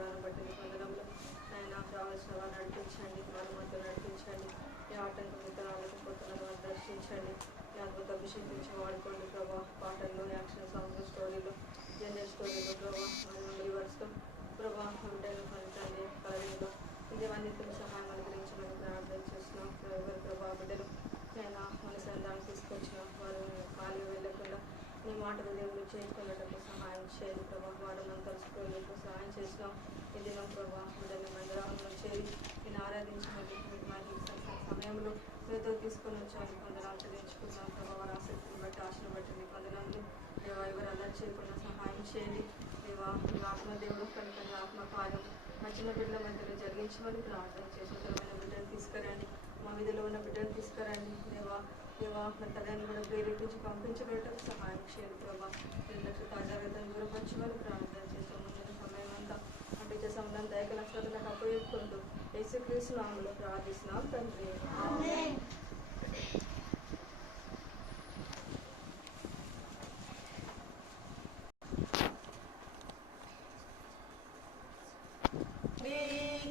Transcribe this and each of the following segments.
అవసరాలను బట్టి వందనములు. ఆయన కావాల్సిన వారు నడిపించండి, వారి మధ్య నడిపించండి. ఈ ఆటంకం ఇతరాలను వారు దర్శించండి. ఈ అద్భుత అభిషేకించి వాడుకోండి ప్రభా. పాటల్లో, యాక్షన్ సాంగ్స్, స్టోరీలు, జనరల్ స్టోరీలు ప్రభా, మెమరీ వర్స్లో ప్రభా ఉంటాయి ఫలితాన్ని కలరీలో దేవాన్నితుల సహాయం అనుగ్రహించమని ప్రార్థన చేస్తున్నాం. ఎవరు ప్రభా బిడ్డలు నేను మన సందాన్ని తీసుకొచ్చిన వారు ఖాళీ వెళ్ళకుండా నీ మాటలు దేవుడు చేరుకున్నట్టు సహాయం చేయాలి ప్రభా. వాడలను తలుసుకోలేకు సహాయం చేసినాం. ఈ దినం ప్రభా బిడ్డలు మందిరంలో చేరి నేను ఆరాధించమని మరి సమయంలో మీతో తీసుకొని వచ్చాను. కొందరు ఆచరించుకున్నాం ప్రభా. వారి ఆసక్తిని బట్టి ఆశను బట్టి మీ కొందరు దేవా ఎవరు అల్లరి చేయకుండా సహాయం చేయండి దేవా. ఆత్మదేవుడు కనుక ఆత్మకార్యం నచ్చిన బిడ్డల మధ్యలో జరిగించమని ప్రార్థన చేసి ఉత్తరమైన బిడ్డలు తీసుకురండి, మా విధిలో ఉన్న బిడ్డలు తీసుకురండి దేవా. దేవా మన తల్లిని కూడా ప్రేరేపించి పంపించబెట్టకు సహాయం చేయండి ప్రభా. 2 లక్షల తాజావేతను దూరపరచమని ప్రార్థన చేస్తాం. ముందున్న సమయం అంతా అంటే సమయం దయక నక్షత్రాలకు అప్పచెప్పుకుంటూ యేసుక్రీస్తు నామములో ప్రార్థిస్తున్నాం తండ్రి.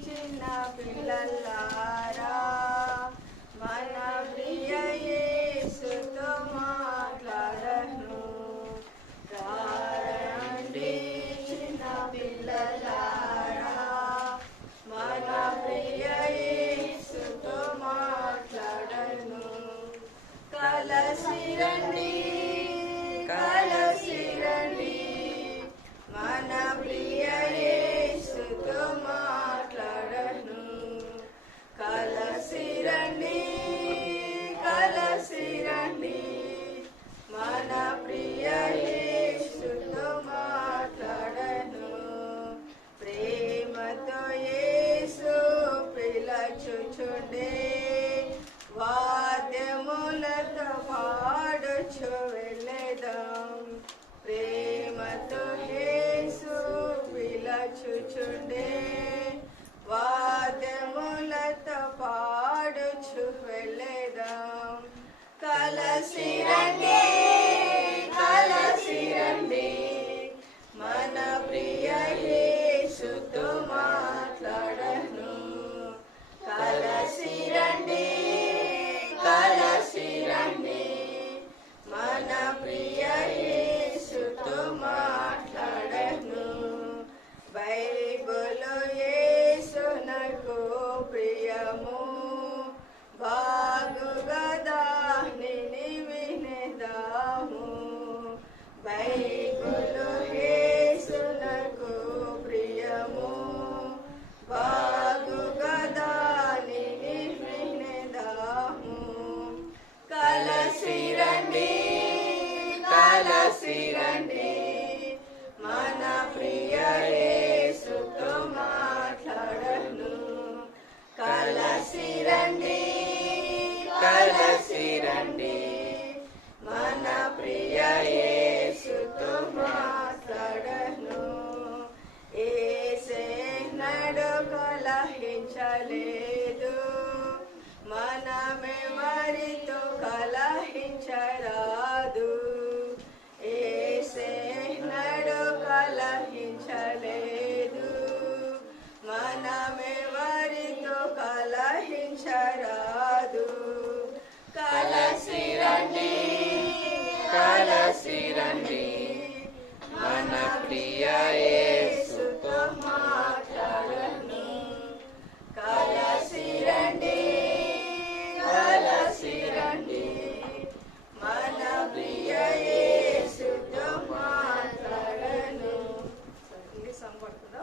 చిన్న పిల్లలారా మన ప్రియ యేసుతో మాట్లాడను రండి. చిన్న పిల్లలారా మన ప్రియ యేసుతో మాట్లాడను. కలసి రండి, కలసి రండి, మన ప్రియ యేసుతో మాట్లాడను. కలసి రండి, కలసి రండి, మన ప్రియ యేసుతో మాట్లాడను. ప్రేమతో యేసు పిలచుచుండే వాద్యములతో పాడుచు వెళ్ళేదాం. ప్రేమతో యేసు పిలచుచుండే వాద్యములతో పాడుచు వెళ్ళేదాం. కలసి రండి, కలసి రండి, మన ప్రియ యేసుతో మాట్లాడను. కలసి రండి, కలసి రండి, మన ప్రియ యేసుతో మాట్లాడను. బైబిలు యేసునకు ప్రియము బాగుగా దానిని వినేదాము. బైబిలు యేసునకు ప్రియము బాగుగా దానిని వినేదాము. కలసి రండి, కలసి రండి, మన ప్రియ యేసుతో మాట్లాడను. కలసి రండి, కలసి రండి, మన ప్రియ యేసుతో మాట్లాడను. యేసే నడు కలహించలేదు, మనమెవరితో కలహించరాదు. యేసే నడు కలహించలేదు, మనమెవరితో కలహించరాదు. కలసి రండి, కలసి రండి, మన ప్రియ యేసుతో మాట్లాడను. కలసి రండి, కలసి రండి, మన ప్రియ యేసుతో మాట్లాడను. ఇది సాంగ్ పడుతుందా?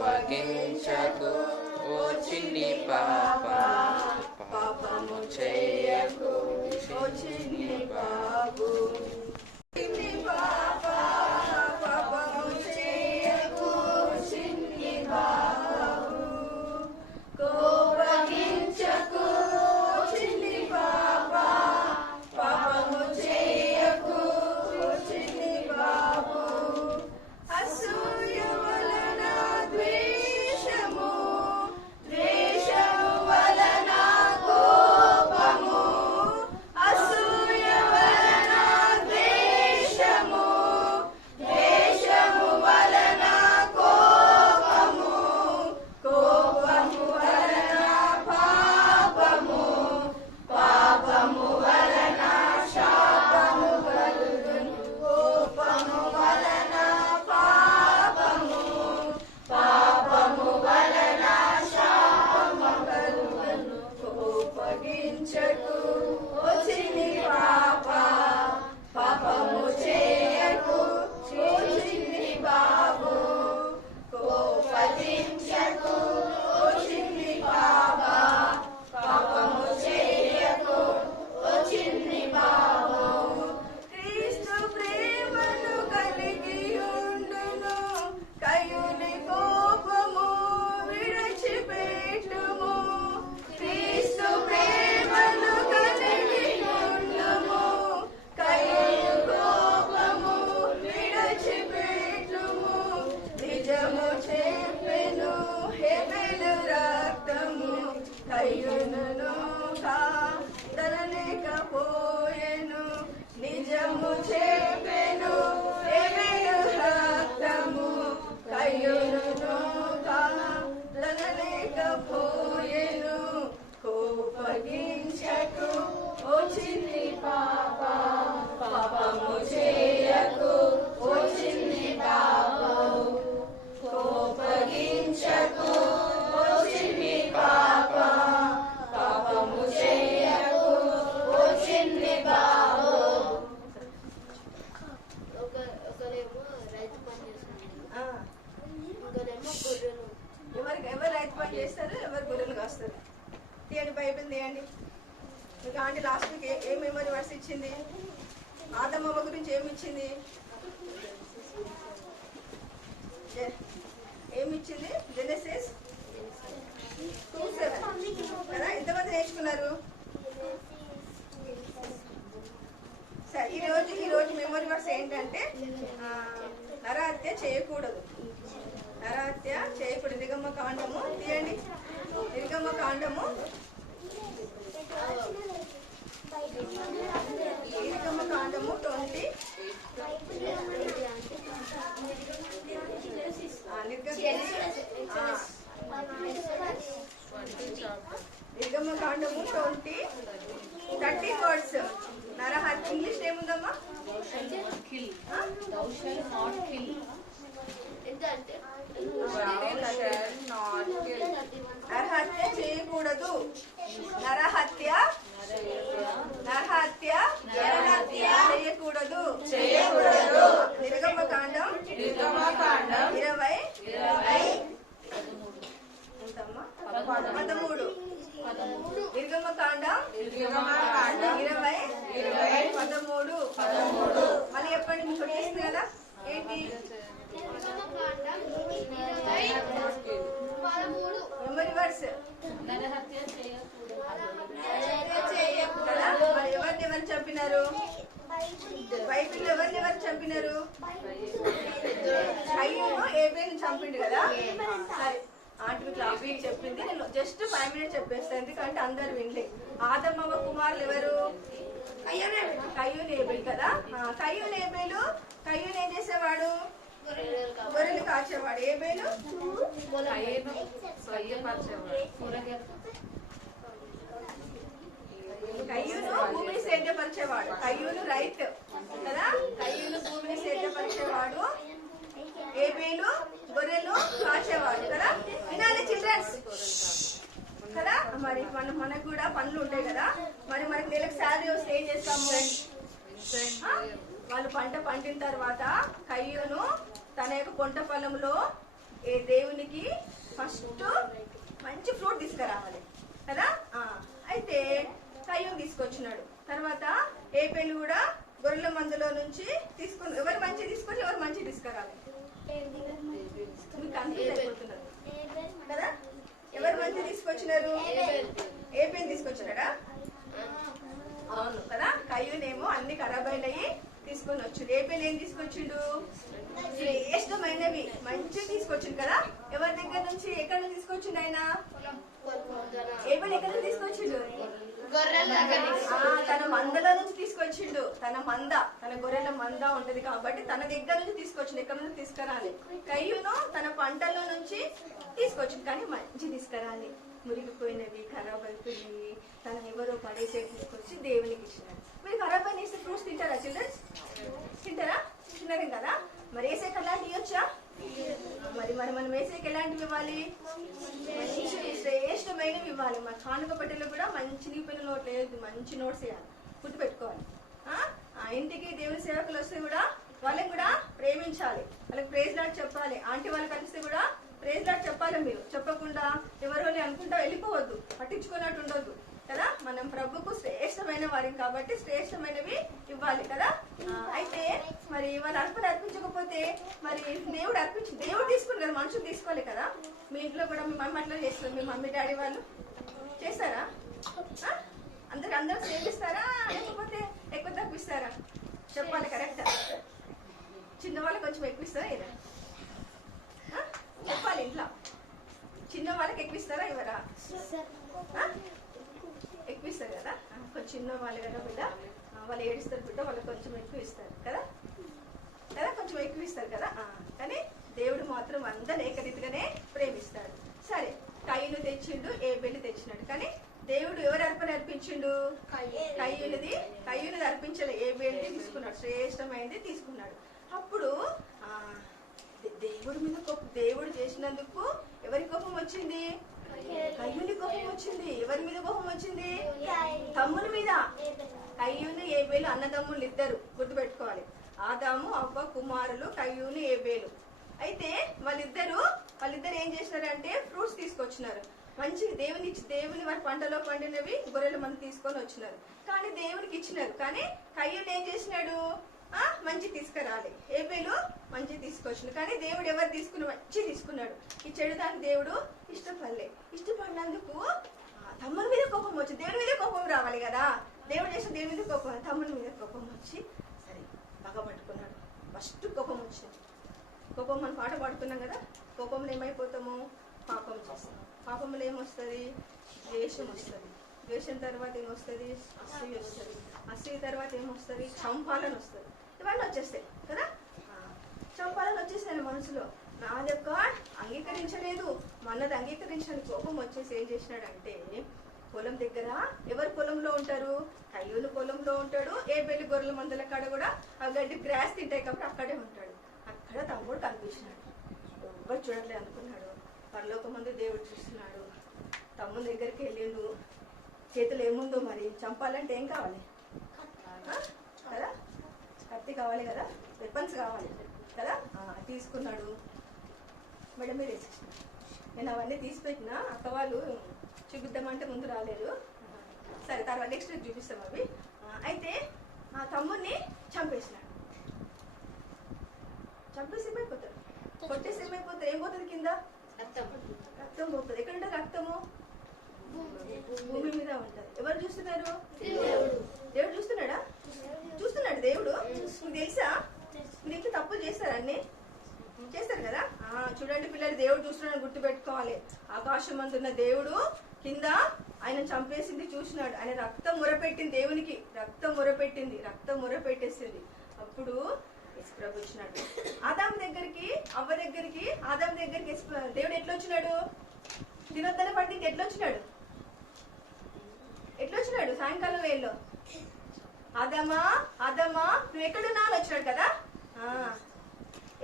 కోపగించకు ఓ చిన్ని పాప, పాపము చేయకు ఓ చిన్ని బాబు. చిన్ని పాప పాపము చేయకు చిన్ని బాబు, కోపగించకు చిన్ని పాప పాపము చేయకు చిన్ని బాబు. అసూయ వలన ద్వేషము, ద్వేషము వలన కోపము, అసూయ వలన ద్వేషము, ద్వేషము వలన కోపము, కోపము వలన పాపము, పాపము వలన శాపము కలుగును. కోపము వలన పాపము, పాపము వలన శాపము కలుగును. కోపగించకు ఓ చిన్ని పాప, పాపము చేయకు ఓ చిన్ని బాబు, కోపగించకు ఓ చిన్ని పాప, పాపము చేయకు ఓ చిన్ని బాబు. క్రీస్తు ప్రేమను కలిగి ఉండును, కయుని కోపము విడిచిపెట్టుము. క్రీస్తు ప్రేమను కలిగి ఉండుము, కయుని కోపము విడిచిపెట్టుము. నిజము చెప్పెను హేబెలు రక్తము, కయునును కాదనలేకపోయెను. నిజము చెప్పెను హేబెలు రక్తము, కయునును కాదనలేకపోయెను. కోపగించకు ఓ చిన్ని పాప, పాపము చేయకు ఓ చిన్ని బాబు, కోపగించకు ఓ చిన్ని పాప, పాపము చేయకు ఓ చిన్ని బాబు. ఒకరేమో రైతు పని చేస్తుంది, ఆ, ఇంకోరేమో గొర్రెలు. ఎవరు రైతు పని చేస్తారు, ఎవరు గొర్రెలు కాస్తారు? తీయండి బైబిల్ తీయండి. మీకు ఆంటీ లాస్ట్ వీక్ ఏ మెమరీ వర్స్ ఇచ్చింది? ఆదమ్మ గురించి ఏమి ఇచ్చింది? ఏమి ఇచ్చింది? జెనెసిస్ 2:7 కదా. ఎంతమంది నేర్చుకున్నారు? సరే, ఈరోజు మెమరీ వర్స్ ఏంటంటే నరహత్య చేయకూడదు. నరహత్య చేయకూడదు. నిర్గమ కాండము తీయండి. నిర్గమ కాండము, నిర్గమ కాండము 20. నిర్గమ కాండము 20:30 వర్డ్స్. నరహత్య ఇంగ్లీష్ ఏముందమ్మా? ఎందుకంటే నరహత్య చేయకూడదు. నరహత్య చేయకూడదు. నిర్గమ కాండం 20 ఎంతమ్మా? 13. నిర్గమ కాండం 20:13. మళ్ళీ చెప్పండి, మీకు వచ్చేసింది కదా. ఏంటి మెమరీ వర్స్? కదా. మరి ఎవరిని చంపినారు? బైబిల్ ఎవరు చంపినారు? కయ్యూను ఏబేలును చంపిండు కదా. సరే, ఆంటీ క్లాస్ వీక్ చెప్పింది, నేను జస్ట్ 5 minutes చెప్పేస్తాను, ఎందుకంటే అందరు వినలే. ఆదమవ్వ కుమారులు ఎవరు? కయ్యూను ఏబేలు కదా. కయ్యూను ఏబేలు. కయ్యూను ఏం చేసేవాడు? గొర్రెలు కాచేవాడు. ఏబేలు కయ్యూను భూమిని సేద్యపరిచేవాడు. కయ్యూను రైతు కదా. కయ్యూను భూమిని సేద్యపరిచేవాడు. ఏబేలు గొర్రెలు కాచేవాడు కదా. వినాలి చిల్డ్రన్స్ కదా. మరి మనకు కూడా పనులు ఉంటాయి కదా. మరి మనకి నెలకు శాలరీ వస్తే ఏం చేస్తాము? వాళ్ళు పంట పండిన తర్వాత కయ్యూను తన యొక్క కొంట పొలంలో దేవునికి నుంచి తీసుకొని ఎవరు మంచి తీసుకొని ఎవరు మంచి తీసుకురాలి? మీకు కన్ఫ్యూజ్ అయిపోతున్నారు కదా? ఎవరు మంచి తీసుకొచ్చినారు? ఏబేలు తీసుకొచ్చినాడా? అవును కదా. కయ్యూనేమో అన్ని ఖరాబ్ అయినాయి తీసుకొని వచ్చిండు. ఏబేలు ఏం తీసుకొచ్చిండు? శ్రేష్టమైనవి మంచి తీసుకొచ్చిండు కదా. ఎవరి దగ్గర నుంచి ఎక్కడ నుంచి తీసుకొచ్చిండు ఆయన? ఏబేలు ఎక్కడ నుంచి తీసుకొచ్చిండు? తన మందలో నుంచి తీసుకొచ్చిండు. తన గొర్రెల మంద ఉంటది కాబట్టి తన దగ్గర నుంచి తీసుకొచ్చిండు. ఎక్కడ నుంచి తీసుకురాలి? కయ్యూను తన పంటల్లో నుంచి తీసుకొచ్చింది, కానీ మంచి తీసుకురాలి. మురిగిపోయినవి, ఖరాబ్ అయిపోయినవి తన ఎవరో పడేసే తీసుకొచ్చి దేవునికి ఇచ్చినారు. మీరు ఖరాబ్ అయిన ఇస్తే ఫ్రూట్స్ తింటారా? చిల్డ్రన్స్ తింటారా? తిన్నారు కదా. మరి వేసేకి ఎలాంటివి ఇవ్వచ్చా? మరి మనం వేసేకి ఎలాంటివి ఇవ్వాలి? మంచి శ్రేష్టమైనవి ఇవ్వాలి. మన కానుక పట్టెలో కూడా మంచి నీపిన నోట్ లేదు, మంచి నోట్స్ వేయాలి, గుర్తుపెట్టుకోవాలి. ఇంటికి దేవుని సేవకులు వస్తే కూడా వాళ్ళని కూడా ప్రేమించాలి, వాళ్ళకి ప్రైజ్ లాట్ చెప్పాలి. ఆంటీ వాళ్ళు కలిస్తే కూడా ప్రైజ్ లాట్ చెప్పాలి. మీరు చెప్పకుండా ఎవరో అనుకుంటా వెళ్ళిపోవద్దు, పట్టించుకున్నట్టు ఉండొద్దు కదా. మనం ప్రభుకు శ్రేష్టమైన వారి కాబట్టి శ్రేష్టమైనవి ఇవ్వాలి కదా. అయితే మరి వాళ్ళు అర్పణ అర్పించకపోతే మరి దేవుడు తీసుకుని కదా, మనుషులు తీసుకోవాలి కదా. మీ ఇంట్లో కూడా మీ మమ్మీ అట్లా చేస్తారు, మీ మమ్మీ డాడీ వాళ్ళు చేస్తారా? అందరూ సేవిస్తారా లేకపోతే ఎక్కువ తక్కువ ఇస్తారా? చెప్పాలి కరెక్ట్. చిన్నవాళ్ళకి కొంచెం ఎక్కువ ఇస్తారా ఇదా? చెప్పాలి. ఇంట్లో చిన్న వాళ్ళకి ఎక్కువ ఇస్తారా ఇవ్వరా? ఎక్కువ ఇస్తారు కదా. కొంచెం చిన్న వాళ్ళు కదా బిడ్డ, వాళ్ళు ఏడుస్తారు బిడ్డ, వాళ్ళకి కొంచెం ఎక్కువ ఇస్తారు కదా. కొంచెం ఎక్కువ ఇస్తారు కదా. కానీ దేవుడు మాత్రం అందరూ ఏకరీతిగానే ప్రేమిస్తాడు. సరే, కయ్యూను తెచ్చిండు, ఏబేలు తెచ్చినాడు. కానీ దేవుడు ఎవరు అర్పణ అర్పించిండు? కయ్యూనిది అర్పించలే, ఏబేలుది తీసుకున్నాడు, శ్రేష్టమైనది తీసుకున్నాడు. అప్పుడు దేవుడి మీద దేవుడు చేసినందుకు ఎవరి కోపం వచ్చింది? కయ్యూని కోపం వచ్చింది. ఎవరి మీద కోపం వచ్చింది? తమ్ముని మీద. కయ్యూని ఏబేలు అన్నదమ్ములు ఇద్దరు, గుర్తుపెట్టుకోవాలి. ఆదాము అవ్వ కుమారులు కయ్యూని ఏబేలు. అయితే వాళ్ళిద్దరు ఏం చేసినారంటే ఫ్రూట్స్ తీసుకొచ్చినారు. మంచి దేవుని వారి పంటలో పండినవి గొర్రెలు మంది తీసుకొని వచ్చినారు. కానీ దేవునికి ఇచ్చినారు. కానీ కయ్యూని ఏం చేసినాడు? మంచి తీసుకురాలి. ఏబేలు మంచి తీసుకొచ్చిండు. కానీ దేవుడు ఎవరు మంచి తీసుకున్నాడు. ఈ చెడు దానికి దేవుడు ఇష్టపడినందుకు తమ్ముని మీద కోపం వచ్చి, దేవుని మీద కోపం రావాలి కదా. దేవుడు చేసిన దేవుని మీద కోపం, తమ్ముని మీద కోపం వచ్చి సరే బాగా పట్టుకున్నాడు. ఫస్ట్ కోపం వచ్చింది. కోపం మనం పాట పాడుతున్నాం కదా. కోపంలో ఏమైపోతాము? పాపం చేస్తాం. పాపంలో ఏమొస్తుంది? ద్వేషం వస్తుంది. ద్వేషం తర్వాత ఏమొస్తుంది? అసూయ వస్తుంది. అసూయ తర్వాత ఏమొస్తుంది? చంపాలని వస్తుంది. ఇవన్నీ వచ్చేస్తాయి కదా. చంపాలని వచ్చేస్తాయి మనసులో. నాది యొక్క అంగీకరించలేదు, మనది అంగీకరించని కోపం వచ్చేసి ఏం చేసినాడంటే, పొలం దగ్గర ఎవరు పొలంలో ఉంటారు? కయ్యూను పొలంలో ఉంటాడు. ఏబేలు గొర్రెల మందల కాడ కూడా ఆ గడ్డి గ్రాస్ తింటాయి కాబట్టి అక్కడే ఉంటాడు. అక్కడ తమ్ముడు కనిపించినాడు. ఎవరు చూడట్లేదు అనుకున్నాడు. పరలోక ముందు దేవుడు చూస్తున్నాడు. తమ్ముని దగ్గరికి వెళ్ళిండు. చేతులు ఏముందో మరి చంపాలంటే ఏం కావాలి కదా? కత్తి కావాలి కదా, వెపన్స్ కావాలి కదా. తీసుకున్నాడు. మేడం మీరు వేసేసినాడు. నేను అవన్నీ తీసి పెట్టినా, అక్క వాళ్ళు చూపిద్దామంటే ముందు రాలేదు. సరే, తర్వాత నెక్స్ట్ వీక్ చూపిస్తాం అవి. అయితే ఆ తమ్ముడిని చంపేసినాడు. చంపేసి ఏమైపోతాడు? కొట్టేసి ఏమైపోతాడు? ఏం పోతుంది? కింద రక్తం పోతుంది. ఎక్కడ ఉంటుంది రక్తము? భూమి మీద ఉంటది. ఎవరు చూస్తున్నారు? దేవుడు చూస్తున్నాడా? చూస్తున్నాడు దేవుడు. మీకు తెలుసా? మీరు ఇంట్లో తప్పులు చేస్తారు, అన్ని చేస్తారు కదా. చూడండి పిల్లలు, దేవుడు చూస్తున్నాడు, గుర్తు పెట్టుకోవాలి. ఆకాశం అందున్న దేవుడు కింద ఆయన చంపేసింది చూసినాడు. ఆయన రక్తం మురపెట్టింది దేవునికి, రక్తం మురపెట్టేసింది. అప్పుడు ప్రభు వచ్చినాడు. ఆదాము దగ్గరికి, అవ్వ దగ్గరికి, ఆదాము దగ్గరికి దేవుడు ఎట్లా వచ్చినాడు? తినొద్దనే పట్టింది. ఎట్లొచ్చినాడు? సాయంకాలం వేళలో ఆదామా నువ్వు ఎక్కడున్నా అని వచ్చినాడు కదా.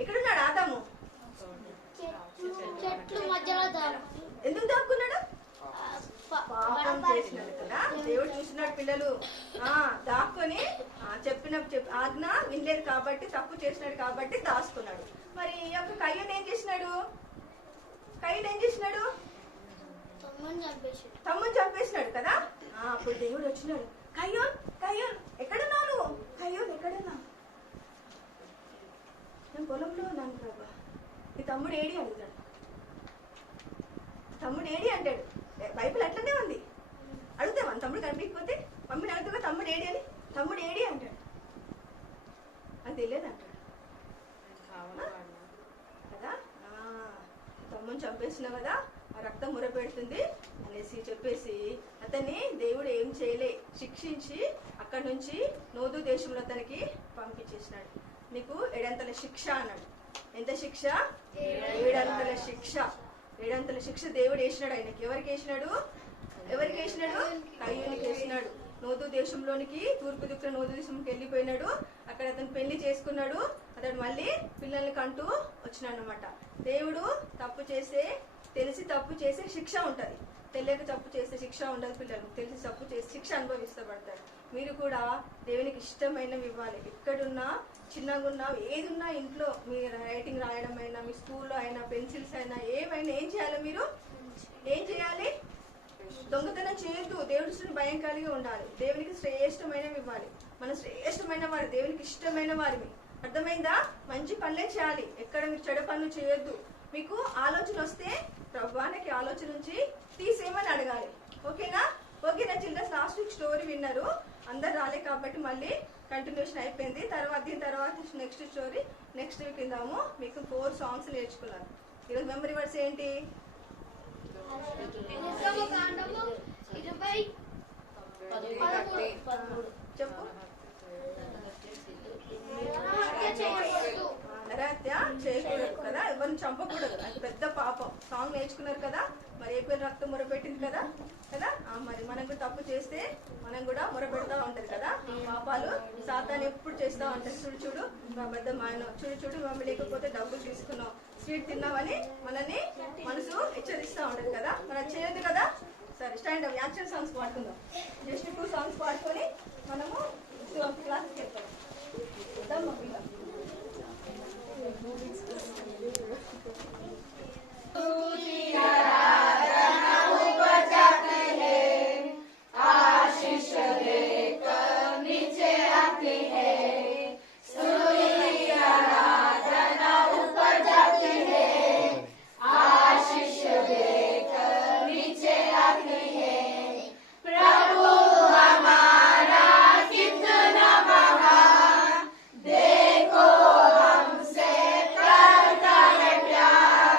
ఎక్కడున్నాడు ఆదాము? ఎందుకు దాక్కున్నాడు? పాపం చేసినాడు కదా. దేవుడు చూసినాడు పిల్లలు. దాక్కుని చెప్పిన ఆజ్ఞ వినలేదు కాబట్టి, తప్పు చేసినాడు కాబట్టి దాచుకున్నాడు. మరి యొక్క కయ్యూను ఏం చేసినాడు? తమ్ముని చంపేసినాడు కదా. అప్పుడు దేవుడు వచ్చినాడు. కయ్యూన్ ఎక్కడున్నావు? నువ్వు కయ్యూన్ ఎక్కడున్నావు? నేను పొలంలో ఉన్నాను ప్రభా. నీ తమ్ముడు ఏడి అడుగుతాడు. తమ్ముడు ఏడి అంటాడు. బైబిల్ అట్లనే ఉంది. అడిగితే మన తమ్ముడు కనిపించకపోతే మమ్మీని అడుగుతా తమ్ముడు ఏడి అని. తమ్ముడు ఏడి అంటాడు. అది తెలియదు అంటాడు కదా. తమ్ముని చంపేసినావు కదా, ఆ రక్తం ముర పెడుతుంది అనేసి చెప్పేసి అతన్ని దేవుడు ఏం చేయలే, శిక్షించి అక్కడి నుంచి నోదు దేశంలో అతనికి పంపించేసినాడు. నీకు 7 శిక్ష అన్నాడు. ఎంత శిక్ష? 7 శిక్ష. 7 శిక్ష దేవుడు వేసినాడు ఆయనకి. ఎవరికి వేసినాడు? కయ్యూనికి వేసినాడు. నోదు దేశంలోనికి, తూర్పు దిక్కున నోదు దేశంకి వెళ్ళిపోయినాడు. అక్కడ అతను పెళ్లి చేసుకున్నాడు. అతడు మళ్ళీ పిల్లల్ని కంటూ వచ్చినాడు అనమాట. దేవుడు తప్పు చేస్తే, తెలిసి తప్పు చేసే శిక్ష ఉంటది, తెలియక తప్పు చేస్తే శిక్ష ఉండదు. పిల్లలు తెలిసి తప్పు చేసి శిక్ష అనుభవిస్తపడతారు. మీరు కూడా దేవునికి ఇష్టమైనవి ఇవ్వాలి. ఎక్కడున్నా, చిన్నగా ఉన్నా, ఏదున్నా ఇంట్లో, మీ రైటింగ్ రాయడం అయినా, మీ స్కూల్లో అయినా, పెన్సిల్స్ అయినా, ఏమైనా ఏం చేయాలి? మీరు ఏం చేయాలి? దొంగతనం చేయొద్దు. దేవుడిని భయం కలిగి ఉండాలి. దేవునికి శ్రేష్టమైనవి ఇవ్వాలి. మన శ్రేష్టమైన వారు, దేవునికి ఇష్టమైన వారిని. అర్థమైందా? మంచి పనులే చేయాలి. ఎక్కడ మీరు చెడు పనులు చేయొద్దు. మీకు ఆలోచన వస్తే ప్రభువానికి ఆలోచన నుంచి తీసేయమని అడగాలి. ఓకేనా చిల్డ్రన్స్? లాస్ట్ వీక్ స్టోరీ విన్నారు, అందరు రాలే కాబట్టి మళ్ళీ కంటిన్యూషన్ అయిపోయింది. దీని తర్వాత నెక్స్ట్ స్టోరీ నెక్స్ట్ వీక్ విందాము. మీకు 4 సాంగ్స్ నేర్చుకున్నారు. ఈరోజు మెమరీ వర్డ్స్ ఏంటి? చెప్పు. నరహత్య చేయకూడదు కదా, ఎవరిని చంపకూడదు, అది పెద్ద పాపం. సాంగ్ నేర్చుకున్నారు కదా. మరి ఏపీ రక్తం మొరపెట్టింది కదా. మరి మనం కూడా తప్పు చేస్తే మనం కూడా మొరపెడతా ఉంటది కదా. పాపాలు సాతాను ఎప్పుడు చేస్తా ఉంటారు. చూడు మా పెద్ద మాయన, చూడు మమ్మీ లేకపోతే డబ్బులు తీసుకున్నావు, స్వీట్ తిన్నామని మనల్ని మనసు హెచ్చరిస్తూ ఉంటది కదా. మరి అది చేయొద్దు కదా. సరే, స్టాండ్ అప్. యాక్షన్ సాంగ్స్ పాడుకుందాం. జస్ట్ 2 సాంగ్స్ పాడుకొని మనము క్లాస్కి వెళ్తాం. మమ్మీగా देखो हमसे कर कर प्यार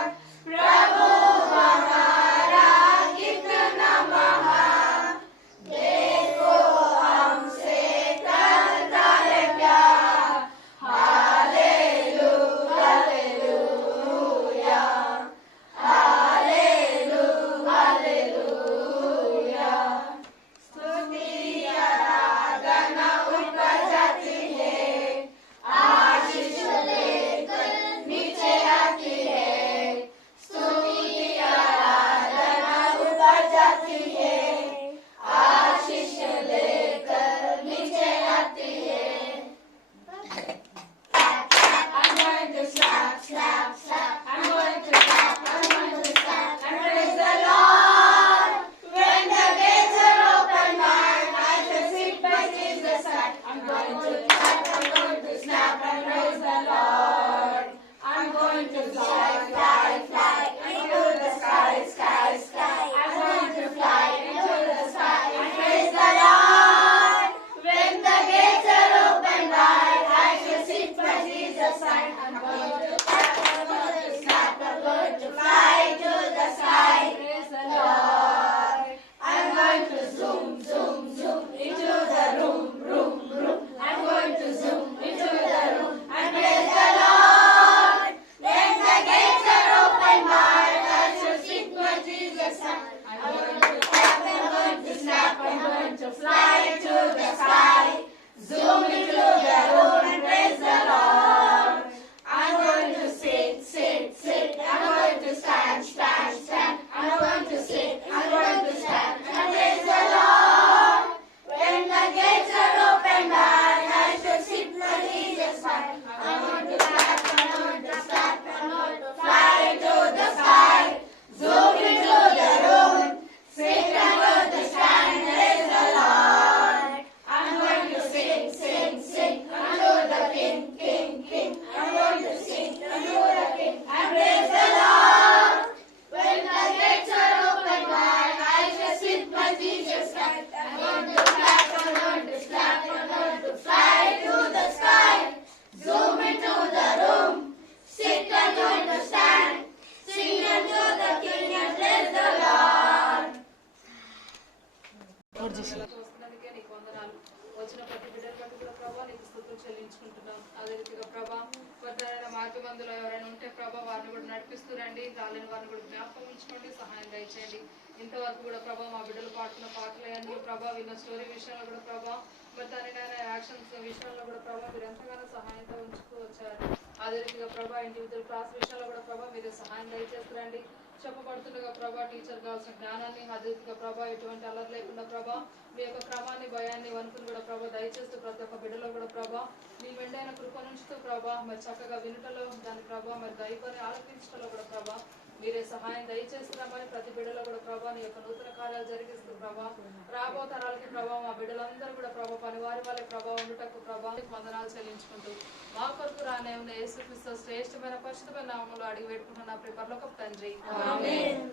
చూస్తున్నందుకే నీకు వందనాలు. వచ్చిన ప్రతి బిడ్డల బట్టి కూడా ప్రభా నీకు స్తుతులు చెల్లించుకుంటున్నాం. అదే రీతిగా ప్రభా కొత్తైన మార్గమందులో ఎవరైనా ఉంటే ప్రభా వారిని కూడా నడిపిస్తూ రండి. రాలేని వారిని కూడా జ్ఞాపకం ఉంచుకోండి, సహాయం దయచేయండి. ఇంతవరకు కూడా ప్రభా మా బిడ్డలు పాడుతున్న పాటలన్నీ ప్రభా విన్న స్టోరీ విషయంలో కూడా ప్రభా మరి తనైనా యాక్షన్స్ విషయంలో కూడా ప్రభా మీరు ఎంతగానో సహాయంతో ఉంచుతూ వచ్చారు. అదే రీతిగా ప్రభా ఇండివిజువల్ క్లాస్ విషయంలో కూడా ప్రభా మీరు సహాయం దయచేస్తురండి. చెప్పబడుతుండగా ప్రభా టీచర్ కావాల్సిన జ్ఞానాన్ని, అదే రీతిగా ప్రభా ఎటువంటి అల్లరి లేకుండా ప్రభా మీ యొక్క క్రమాన్ని, భయాన్ని, వణుకుని కూడా ప్రభా దయచేస్తూ ప్రతి ఒక్క బిడ్డలో కూడా ప్రభా మీ మెండైన కృప నుంచుతూ ప్రభా మరి చక్కగా వినుటలో దాని ప్రభా మరి దైవాన్ని ఆలకించడంలో కూడా ప్రభా మీరే సహాయం దయచేస్తున్నామని ప్రతి బిడ్డలో కూడా ప్రభా నీ యొక్క నూతన కార్యాలు జరిగిస్తూ ప్రభా రాబో తరాలకి ప్రభా మా బిడ్డలందరూ కూడా ప్రభా పనివారి వాళ్ళ ప్రభా ఉండుటకు ప్రభా వందనాలు చెల్లించుకుంటూ మా కొరకు రానే ఉన్న యేసుక్రీస్తు శ్రేష్టమైన పరిశుద్ధమైన నామములో అడిగి పెట్టుకుంటున్న పరలోకపు తండ్రి. ఆమేన్.